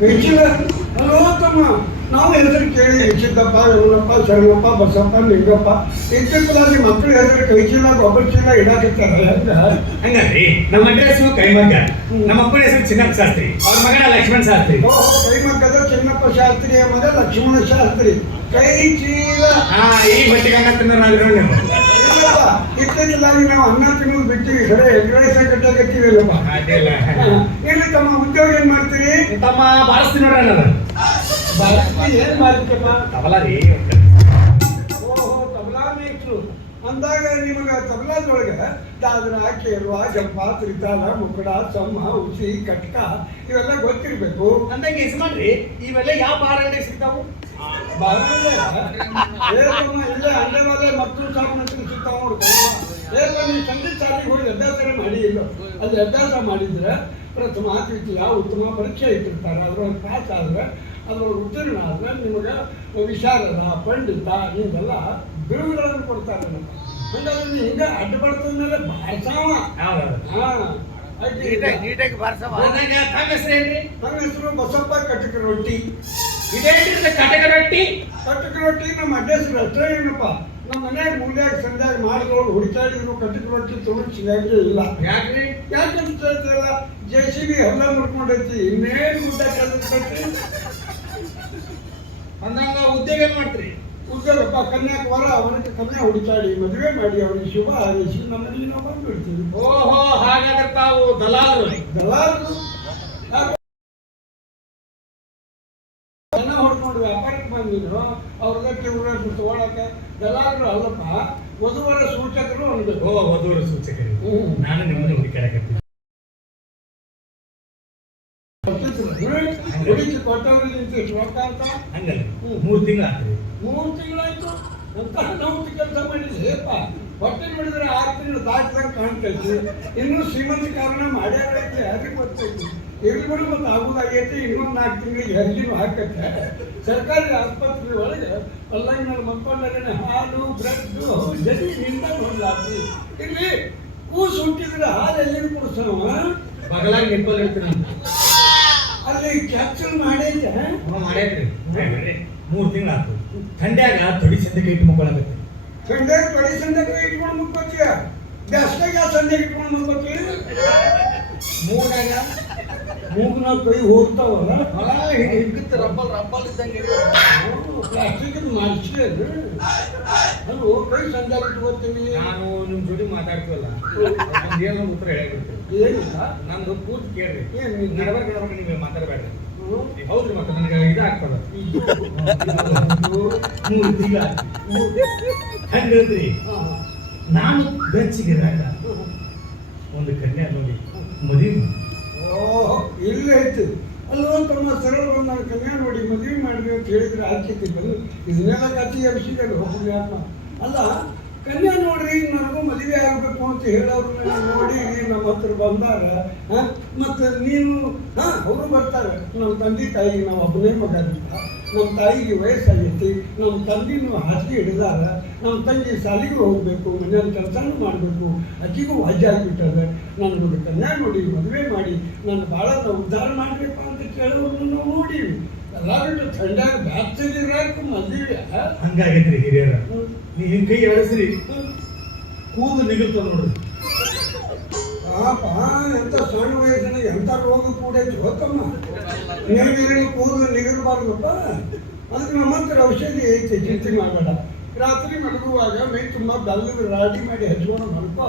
ಹೆಚ್ಚಿನ ಹಲೋ ತಮ್ಮ ನಾವು ಹೆಸರು ಕೇಳಿ ಹೆಚ್ಚಿದ್ದಪ್ಪ ಇವನಪ್ಪ ಶರಣಪ್ಪ ಬಸಪ್ಪ ನಿಂಗಪ್ಪ ಇತ್ತಿತ್ತಲಾಗಿ ಮಕ್ಕಳು ಹೆಸರು ಕೈ ಚೀಲ ಗೊಬ್ಬರ ಚೀಲ ಇಡಾಕತ್ತಾರೆ ಹಂಗಾರಿ ಹಂಗಲ್ರಿ ನಮ್ಮ ಅಡ್ರೆಸ್ ಕೈಮಗ್ಗ. ನಮ್ಮ ಅಪ್ಪನ ಹೆಸರು ಚಿನ್ನಪ್ಪ ಶಾಸ್ತ್ರಿ. ಅವ್ರ ಮಗನ ಲಕ್ಷ್ಮಣ ಶಾಸ್ತ್ರಿ. ಕೈಮಗ್ಗದ ಕೈ ಮಕ್ಕದ ಚಿನ್ನಪ್ಪ ಶಾಸ್ತ್ರಿ ಮಗ ಲಕ್ಷ್ಮಣ ಶಾಸ್ತ್ರಿ. ಕೈ ಚೀಲ. ಹಾ ಈ ಬಟ್ಟೆ ಅನ್ನ ತಿನ್ನೋರಾದ್ರು ನೀವು. ಇಲ್ಲಪ್ಪ ಅನ್ನ ತಿನ್ನೋದು ಬಿಟ್ಟಿವಿ ಸರಿ ಎಗ್ರೈಸ ಕಟ್ಟಾಕತ್ತೀವಿಲ್ಲಪ್ಪ ಅಡ್ಡಿಲ್ಲ ಇಲ್ಲಿ ತಮ್ಮ ಉದ್ಯೋಗ ತಮ್ಮ ಬಾರಿಸ್ತೀನಿ ನೋಡ್ರಿ ನಾನು ಬಾಳಕಿ ಏನ್ ಮಾಡ್ತೀಪ್ಪ ತಬಲ ರೀ. ಓಹೋ ತಬಲಾ ಮೇಟ್ರು ಅಂದಾಗ ನಿಮಗ ತಬಲಾದೊಳಗೆ ದಾದರ ಕೇರುವ ಜಂಪ ತ್ರಿತಾಲ ಮುಕುಡ ಸಮ್ಮ ಉಸಿ ಕಟ್ಕ ಇವೆಲ್ಲ ಗೊತ್ತಿರಬೇಕು. ಅಂದಂಗೆ ಇಸ್ಮಾನ್ರಿ ಇವೆಲ್ಲ ಯಾವ ಬಾರ ಸಿಗ್ತಾವು? ಸಿಗ್ತಾವ ಏಕ ನೀವು ಸಂಗೀತ ಶಾಲೆಗೆ ಹೋಗಿ ಅಭ್ಯಾಸ ಮಾಡಿ ಇಲ್ಲ ಅಭ್ಯಾಸ ಮಾಡಿದ್ರೆ ಪ್ರಥಮ ಆತಿಥ್ಯ ಉತ್ತಮ ಪರೀಕ್ಷೆ ಇಟ್ಟಿರ್ತಾರೆ ಅದ್ರೊಳಗೆ ಪಾಸ್ ಆದ್ರೆ ಅದ್ರೊಳಗೆ ಉತ್ತೀರ್ಣ ಆದ್ರೆ ನಿಮಗೆ ವಿಶಾರದ ಪಂಡಿತ ಹಿಂಗೆಲ್ಲ ಬಿರುದುಗಳನ್ನು ಕೊಡ್ತಾರೆ ನಮ್ಗೆ ಹಂಗಾದ್ರೆ ನೀವು ಹಿಂಗೆ ಅಡ್ಡ ಬರ್ತದ ಮೇಲೆ ಬಾರ್ಸಾವ ಹಾ ತಮ್ಮ ಹೆಸರು ಬಸಪ್ಪ ಕಟಕ ರೊಟ್ಟಿ ಇದೇನ್ರಿ ಇದು ಕಟಕ ರೊಟ್ಟಿ? ಕಟಕ ರೊಟ್ಟಿ ನಮ್ಮ ಅಡ್ರೆಸ್ ಏನಪ್ಪ? ನಮ್ಮ ಮನ್ಯಾಗ ಮೂಲ್ಯಾಗ ಸಂಧ್ಯಾಗ ಮಾಡಿದವ್ರು ಹುಡುಕಾಡಿದ್ರು ಕಟಕ ರೊಟ್ಟಿ ತೊಗೊಂಡು ಇಲ್ಲ. ಯಾಕ್ರಿ? ಯಾಕಂತ ಹೇಳ್ತಿಲ್ಲ ಜೆ ಸಿ ಬಿ ಎಲ್ಲ ಮುಡ್ಕೊಂಡೈತಿ ಇನ್ನೇನು ಊಟ ಅಂದಂಗ ಉದ್ಯೋಗ ಏನ್ ಮಾಡ್ತೀರಿ? ಉದ್ಯೋಗಪ್ಪ ಕನ್ಯಾಕುಮಾರ ಅವನಿಗೆ ಕನ್ಯಾ ಹುಡುಕಾಡಿ ಮದುವೆ ಮಾಡಿ ಅವನಿಗೆ ಶುಭ ಹಾರೈಸಿ ನಮ್ಮಲ್ಲಿ ನಾವು ಬಂದ್ಬಿಡ್ತೀವಿ. ಓಹೋ ಹಾಗಾದ್ರೆ ತಾವು ದಲಾಲರು. ದಲಾಲರು. ಬಂದಿದ್ರು ಅವ್ರನ್ನ ಊರಲ್ಲಿ ತಗೊಳಕ್ಕೆ ದಲಾಲರು ಅಲ್ಲಪ್ಪ ವಧುವರ ಸೂಚಕರು ಒಂದು ಓ ವಧುವರ ಸೂಚಕರು. ನಾನು ನಿಮ್ಮನ್ನು ಹುಡುಕಾಡಕತ್ತೀನಿ ಹುಡುಕಿ ಕೊಟ್ಟವ್ರಿಗೆ ಅಂತ ಹಂಗಲ್ಲ. ಹ್ಮ್. ಮೂರು ತಿಂಗಳು ಆಗ್ತದೆ ಮೂರು ತಿಂಗಳಾಯ್ತು ಅಂತ ಕೆಲಸ ಮಾಡಿದ್ರೇಪ್ಪ ಹೊಟ್ಟೆ ನೋಡಿದ್ರೆ ಆರು ತಿಂಗಳು ದಾಟಿದಂಗೆ ಕಾಣ್ತೈತಿ. ಇನ್ನೂ ಶ್ರೀಮಂತ ಕಾರಣ ಮಾಡ್ಯಾರೈತೆ ಯಾರಿಗೆ ಗೊತ್ತೈತಿ. ಇಲ್ಲಿ ಬಿಡು ಮತ್ತೆ ಆಗುದಾಗೈತಿ ಇನ್ನೊಂದು ನಾಲ್ಕು ತಿಂಗಳಿಗೆ ಹೆಲ್ದಿನೂ ಹಾಕತ್ತೆ. ಸರ್ಕಾರಿ ಆಸ್ಪತ್ರೆ ಒಳಗೆ ಪಲ್ಲಂಗ ಮೇಲೆ ಮಕ್ಕಳಲ್ಲೇ ಹಾಲು ಬ್ರೆಡ್ಡು ಜಲ್ಲಿ ನಿಂತ ನೋಡ್ಲಾಗ್ತಿ ಇಲ್ಲಿ ಕೂಸು ಹುಟ್ಟಿದ್ರೆ ಹಾಲು ಎಲ್ಲಿ ಕುಡಿಸೋವ ಬಗಲಾಗ ನಿಂಬಲ್ ಇರ್ತೀನಿ ಅಲ್ಲಿ ಕ್ಯಾಪ್ಚರ್ ಮಾಡೈತೆ ಮಾಡೈತ್ರಿ. ಮೂರು ತಿಂಗಳಾಯ್ತು ಥಂಡ್ಯಾಗ ತೊಡಿ ಸಂದಿಗೆ ಇಟ್ಟು ಮಕ್ಕಳಾಗತ್ತೆ. ಸಂಡೆ ತೊಡಿ ಸಂಡೆಗೆ ಇಟ್ಕೊಂಡು ಮುಕ್ಕೋತಿಯ ಬ್ಯಾಸ್ಗೆಗೆ ಆ ಸಂಡೆಗೆ ಇಟ್ಕೊಂಡು ಮುಕ್ಕೋತಿ ಮೂರ್ನಾಗ ಮೂಗ್ನ ಕೈ ಹೋಗ್ತಾವಲ್ಲ ಹಿಗ್ಗುತ್ತೆ ರಬ್ಬಲ್ ರಬ್ಬಲ್ ಇದ್ದಂಗೆ ಪ್ಲಾಸ್ಟಿಕ್ ಮಾಡಿಸಿ ಅದು ಕೈ ಸಂಡೆಗೆ ಇಟ್ಕೋತೀನಿ ನಾನು ನಿಮ್ಮ ಜೋಡಿ ಮಾತಾಡ್ತೀವಲ್ಲ ಏನೋ ಉತ್ತರ ಹೇಳಬೇಕು ಏನಿಲ್ಲ ನಂದು ಕೂತ್ ಕೇಳಿ ಏನ್ ನಡಬರ್ಕ ನಡಬರ್ಕ ನೀವು ಮಾತಾಡಬೇಡ ಹೌದು ಹೌದ್ರಿ ಮತ್ತೆ ನನಗೆ ಇದಾಗ್ತದ ಇದು ತಿಂಗಳ ನಾನು ಬೆಚ್ಚಿಗೆ ರಾಜ. ಒಂದು ಕನ್ಯಾ ನೋಡಿ. ಮದುವೆ ಓಹ್ ಇಲ್ಲೇ ಐತಿ ಅಲ್ಲೋ ತಮ್ಮ ಸರಳ ಒಂದು ಕನ್ಯಾ ನೋಡಿ ಮದುವೆ ಮಾಡಿದೆ ಅಂತ ಹೇಳಿದ್ರೆ ಆಚೆತಿದ್ದಲ್ಲ ಇದನ್ನೆಲ್ಲ ಕಥೆ ಎಬ್ಸಿದ್ದಾರೆ ಹೋಗಿ ಅಂತ ಅಲ್ಲ ಕನ್ಯಾ ನೋಡ್ರಿ ನನಗೂ ಮದುವೆ ಆಗಬೇಕು ಅಂತ ಹೇಳೋರು ನೋಡಿ ನಮ್ಮ ಹತ್ರ ಬಂದಾಗ ಮತ್ತು ನೀನು ಹಾಂ ಅವರು ಬರ್ತಾರೆ. ನಮ್ಮ ತಂದೆ ತಾಯಿ ನಾವು ಒಬ್ಬನೇ ಮಗ ನಮ್ಮ ತಾಯಿಗೆ ವಯಸ್ಸಾಗೈತಿ ನಮ್ಮ ತಂದಿನೂ ಹಾಸಿಗೆ ಹಿಡಿದಾರ ನಮ್ಮ ತಂಗಿ ಸಾಲಿಗೂ ಹೋಗಬೇಕು ಮನೆಯಲ್ಲಿ ಕೆಲಸನೂ ಮಾಡಬೇಕು ಅಕ್ಕಿಗೂ ವಾಜ್ಯ ಆಗಿಬಿಟ್ಟದ. ನನಗೊಂದು ಕನ್ಯಾ ನೋಡಿ ಮದುವೆ ಮಾಡಿ ನನ್ನ ಭಾಳ ಉದ್ಧಾರ ಮಾಡಬೇಕು ಅಂತ ಕೇಳೋರು ನಾವು ನೋಡೀವಿ ಎಲ್ಲ ಬಿಟ್ಟು ಥಂಡಾಗ ಬ್ಯಾಗ್ತಿರಾಕ ಮದುವೆ ಹಂಗಾಗೈತ್ರಿ ಹಿರಿಯರ. ನೀ ಹಿಂಗೆ ಕೈ ಎಳಸ್ರಿ. ಕೂದು ನಿಗುತ್ತ ನೋಡ್ರಿ. ಪಾಪ ಎಂತ ಸಣ್ಣ ವಯಸ್ಸಿನ ಎಂಥ ರೋಗ ಕೂಡ ಜೋತಮ್ಮ ನೀರು ಕೂದಲು ನಿಗರಬಾರ್ದಪ್ಪ. ಅದಕ್ಕೆ ನಮ್ಮ ಹತ್ರ ಔಷಧಿ ಐತೆ, ಚಿಂತೆ ಮಾಡಬೇಡ. ರಾತ್ರಿ ಮಲಗುವಾಗ ಮೈ ತುಂಬ ಬೆಲ್ಲದ ರಾಡಿ ಮಾಡಿ ಹಚ್ಕೊಂಡು ಮಲ್ಕೋ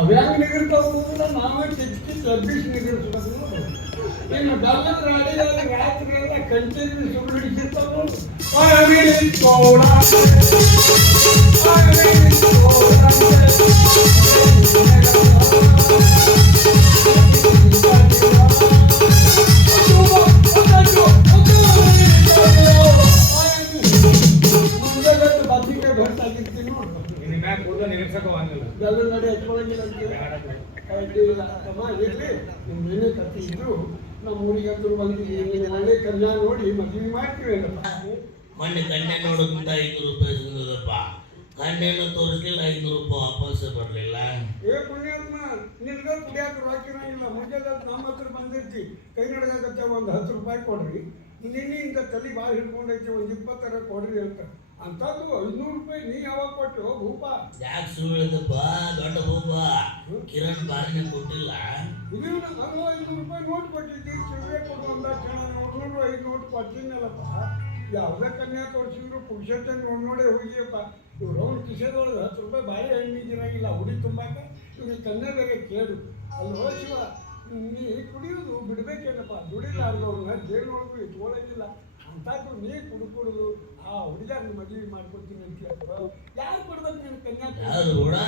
ಅವ್ಯಾಂಗ ನಿಗರ್ತಾವ ನಾವೇ ಕಿಚ್ಚಿ ಅಬ್ಬಿಸಿ ನಿಗರ್ಸ್ಬೇಕು. ಇನ್ನು ಬೆಲ್ಲದ ರಾಡಿ ರಾತ್ರಿ ಎಲ್ಲ ಕಂಚಿನ ಸುಳ್ಳು ಹಿಡಿಸಿರ್ತಾವ. ಹಂಗಿಲ್ಲ ನಮ್ಮ ಊರಿಗಂತೂ ಬಂದು ಒಳ್ಳೆ ಕಲ್ಯಾಣ ನೋಡಿ ಮದುವೆ ಮಾಡ್ತೀವಿ ಮೊನ್ನೆ ಕನ್ಯಾ ನೋಡೋಕ್ಕಿಂತ ಐದು ರೂಪಾಯಿ ಸಿಗೋದಪ್ಪ. ಕಣ್ಣೇನು ತೋರಿಸ್ಲಿಲ್ಲ ಐದು ರೂಪಾಯಿ ವಾಪಸ್ ಬರಲಿಲ್ಲ. ಏ ಪುಣ್ಯಾತ್ಮ ನಿನ್ಗೆ ಕುಡಿಯಾಕ ರೊಕ್ಕ ಇರಂಗಿಲ್ಲ. ಮುಂಜಾನೆ ನಮ್ಮ ಹತ್ರ ಬಂದಿರ್ತಿ. ಕೈ ನಡೆದಾಗತ್ತೆ ಒಂದು ಹತ್ತು ರೂಪಾಯಿ ಕೊಡ್ರಿ. ನಿನ್ನೆ ಇಂಥ ತಲೆ ಭಾಳ ಹಿಡ್ಕೊಂಡೈತಿ ಒಂದು ಇಪ್ಪತ್ತರ ಕೊಡ್ರಿ ಅಂತ. ಅಂಥದ್ದು ಐನೂರು ರೂಪಾಯಿ ನೀ ಯಾವಾಗ ಕೊಟ್ಟು? ಭೂಪ. ಯಾಕೆ ಸುಳ್ಳು ಹೇಳಿದಪ್ಪ ದೊಡ್ಡ ಭೂಪ. ಕಿರಣ್ ಬಾರಿನ ಕೊಟ್ಟಿಲ್ಲ. ಇದು ನಾನು ಐನೂರು ರೂಪಾಯಿ ನೋಟ್ ಕೊಟ್ಟಿದ್ದಿ. ಚಿಲ್ಲರೆ ಕೊಡು ಕ್ಷಣ ನೋಡ್ಕೊಂಡು ಐದು ನೋಟ್ ಕೊಟ್ಟಿನಲ್ಲಪ್ಪ ಯಾವುದೇ ಕನ್ಯಾ ತೋರಿಸಿದ್ರು ಪುರುಷತೆ ನೋಡಿ ನೋಡಿ ಹೋಗಿಯಪ್ಪ ಇವ್ರು ಅವ್ರ ಕಿಸೆದೊಳಗೆ ಹತ್ತು ರೂಪಾಯಿ ಬಾಳೆ ಹಣ್ಣಿಗಿರಂಗಿಲ್ಲ ಹುಡಿ ತುಂಬಾಕ ಇವ್ರಿಗೆ ಕನ್ಯಾ ಬೇರೆ ಕೇಳು ಅಲ್ಲೋ ಶಿವ? ನೀ ಕುಡಿಯೋದು ಬಿಡ್ಬೇಕೇನಪ್ಪ? ದುಡಿಲಾರ್ದವ್ರನ್ನ ಜೇಲೊಳಗೂ ಇಟ್ಕೊಳ್ಳಂಗಿಲ್ಲ ಅಂಥದ್ದು ನೀ ಕುಡ್ಕೊಡುದು ಆ ಹುಡುಗ ಮದುವೆ ಮಾಡ್ಕೊಡ್ತೀನಿ ಅಂತ ಹೇಳ್ತಾರೆ ಯಾರು ಕೊಡ್ಬೇಕು ನನ್ನ ಕನ್ಯಾ?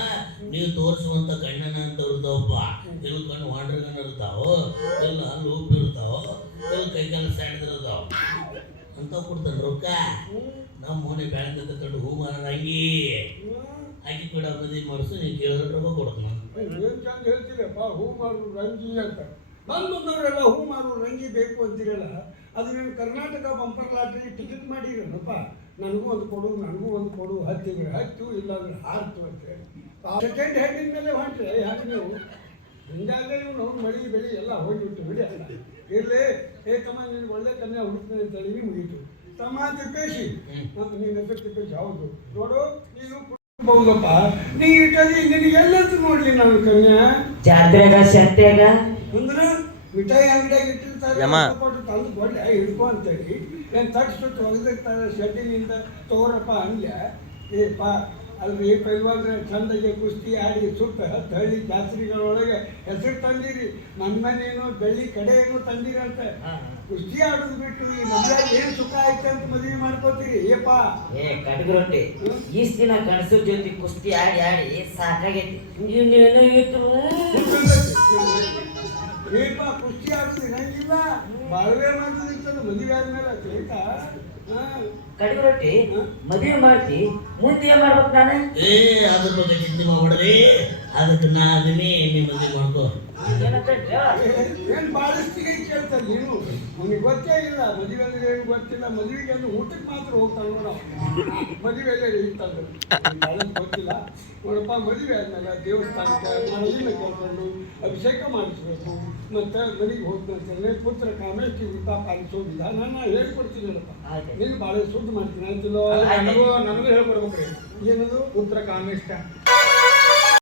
ನೀವು ತೋರಿಸುವಂತ ಕಣ್ಣನ ಅಂತ ಇರ್ತಾವಪ್ಪ ಕೆಲವು ಕಣ್ಣು ವಾಂಡ್ರ ಕಣ್ಣು ಇರ್ತಾವ ಎಲ್ಲ ಹಲ್ಲು ಉಪ್ಪು ಇರ್ತಾವ ಎಲ್ಲಿ ಕೈ ಕಾಲ ಇರ್ತಾವ ಅಂತ ಕೊಡ್ತಾನೆ ರೊಕ್ಕ. ನಮ್ಮ ಮನೆ ಬ್ಯಾಂಕ್ ಕಂಡು ಹೂ ಮಾರಾಗಿ ಹಾಕಿ ಕೂಡ ಮದುವೆ ಮಾಡಿಸು ನೀವು ಕೇಳಿದ್ರೆ ರೊಕ್ಕ ಕೊಡ್ತೀನಿ ಏನ್ ಚಂದ ಹೇಳ್ತೀರಪ್ಪ ಹೂ ಮಾರು ರಂಗಿ ಅಂತ. ಬಂದು ಮುಂದವರೆಲ್ಲ ಹೂ ಮಾರು ರಂಗಿ ಬೇಕು ಅಂತೀರಲ್ಲ ಅದು ನೀವು ಕರ್ನಾಟಕ ಬಂಪರ್ ಲಾಟ್ರಿ ಟಿಕೆಟ್ ಮಾಡಿರಪ್ಪ ನನಗೂ ಒಂದು ಕೊಡು ನನಗೂ ಒಂದು ಕೊಡು ಹತ್ತಿದ್ರೆ ಹತ್ತು ಇಲ್ಲಾಂದ್ರೆ ಹಾರ್ತು ಅಂತ ಹೇಳಿ. ಸೆಕೆಂಡ್ ಹ್ಯಾಂಡಿನ ಮೇಲೆ ಹೊಂಟ್ರೆ ಯಾಕೆ ನೀವು? ಹಿಂಗಾದ್ರೆ ಇವನು ಮಳಿ ಬೆಳಿ ಎಲ್ಲ ಹೋಗಿಬಿಟ್ಟು ಬಿಡಿ ಅಲ್ಲ. ಇರ್ಲಿ. ಏ ತಮ್ಮ ನೀನು ಒಳ್ಳೆ ಕನ್ಯಾ ಹುಡುಕ್ತೀನಿ ಅಂತ ಹೇಳಿ ಮುಗೀತು. ತಮ್ಮ ತಿಪ್ಪೇಶಿ. ನಿನ್ನ ಹೆಸರು ತಿಪ್ಪೇಶಿ ಹೌದು ನೋಡು ನೀನು ಬಹುದಪ್ಪ ನೀ ಇಟ್ಟದಿ ನಿನಗೆ ಎಲ್ಲದ್ದು ನೋಡ್ಲಿ ನಾನು ಕನ್ಯಾ. ಜಾತ್ರೆಗ ಸತ್ಯಾಗ ಅಂದ್ರೆ ಮಿಠಾಯಿ ಅಂಗಡಿಯಾಗ ಇಟ್ಟಿರ್ತಾರೆ ಯಮ್ಮ. ಕೊಟ್ಟು ತಂದು ಕೊಡ್ಲಿ ಹಿಡ್ಕೊ ಅಂತೇಳಿ ಏನು ತಟ್ಸ್ಬಿಟ್ಟು ಒಗೆದಿರ್ತಾರೆ ಶೆಡ್ಡಿನಿಂದ ತಗೋರಪ್ಪ ಹಂಗೆ ಏ ಪಾ ಅಲ್ರಿ ಪೈಲ್ವಾನ್ರೆ ಚಂದಗೆ ಕುಸ್ತಿ ಆಡಿ ಸುತ್ತ ಹತ್ತು ಹಳ್ಳಿ ಜಾತ್ರೆಗಳೊಳಗೆ ಹೆಸರು ತಂದಿರಿ ನನ್ನ ಮನೇನು ಬೆಳ್ಳಿ ಕಡೆ ಏನೋ ತಂದಿರಂತೆ ಕುಸ್ತಿ ಆಡೋದು ಬಿಟ್ಟು ಈ ಮದುವೆ ಏನು ಸುಖ ಆಯ್ತು ಅಂತ ಮದುವೆ ಮಾಡ್ಕೋತೀರಿ ಏಪಾ ಏ ಕಟ್ಗ್ರೊಟ್ಟಿ ಈಸ್ ದಿನ ಗಣಸು ಜೊತೆ ಕುಸ್ತಿ ಆಡಿ ಆಡಿ ಸಾಕಾಗೈತಿ ಇನ್ನೇನು ಇತ್ತು ಬಾಳ್ವೆ ಮಾಡೋದಿರ್ತದೆ ಮದುವೆ ಆದ್ಮೇಲೆ ಆಯ್ತಾ ಕಡಿ ರೊಟ್ಟಿ ಮದುವೆ ಮಾಡ್ತಿ ಮುಂದೆ ಏನ್ ಮಾಡ್ಬೇಕು ನಾನು? ಏ ಅದ್ರ ಬಗ್ಗೆ ಚಿಂತೆ ಮಾಡ್ಬೇಡ್ರಿ. ಅದಕ್ಕೆ ನಾ ಅದನ್ನೇ ನಿಮ್ಮ ಮದುವೆ ಮಾಡ್ಕೋ ಏನಂತ ಏನ್ ಬಾಳಷ್ಟಿಗೆ ಕೇಳ್ತಾರೆ ನಮಗೆ ಗೊತ್ತೇ ಇಲ್ಲ ಮದುವೆ ಅಂದ್ರೆ ಏನು ಗೊತ್ತಿಲ್ಲ ಮದುವೆಗೆ ಅಂದ್ರೆ ಊಟಕ್ಕೆ ಮಾತ್ರ ಹೋಗ್ತಾ ನೋಡ ಮದುವೆ ಎಲ್ಲ ಇರ್ತದೆ ಬಾಳಷ್ಟು ಗೊತ್ತಿಲ್ಲ. ನೋಡಪ್ಪ ಮದುವೆ ಆದ್ಮೇಲೆ ದೇವಸ್ಥಾನಕ್ಕೆ ಮನೆಯಿಂದ ಕರ್ಕೊಂಡು ಅಭಿಷೇಕ ಮಾಡಿಸ್ಬೇಕು. ಮತ್ತೆ ಮನೆಗೆ ಹೋಗ್ತಾನೆ ಪುತ್ರ ಕಾಮೇಶ್ ವೃತ್ತ ಪಾಲಿಸೋದಿಲ್ಲ. ನಾನು ಹೇಳ್ಕೊಡ್ತೀನಿ ನೋಡಪ್ಪ. ನೀನು ಭಾಳ ಶುದ್ಧ ಮಾಡ್ತೀನಿ ಆಯ್ತಿಲ್ಲೋ? ನನಗೂ ನನಗೂ ಹೇಳ್ಕೊಡ್ಬೇಕ್ರಿ. ಏನದು? ಪುತ್ರ ಕಾಮಿಷ್ಟ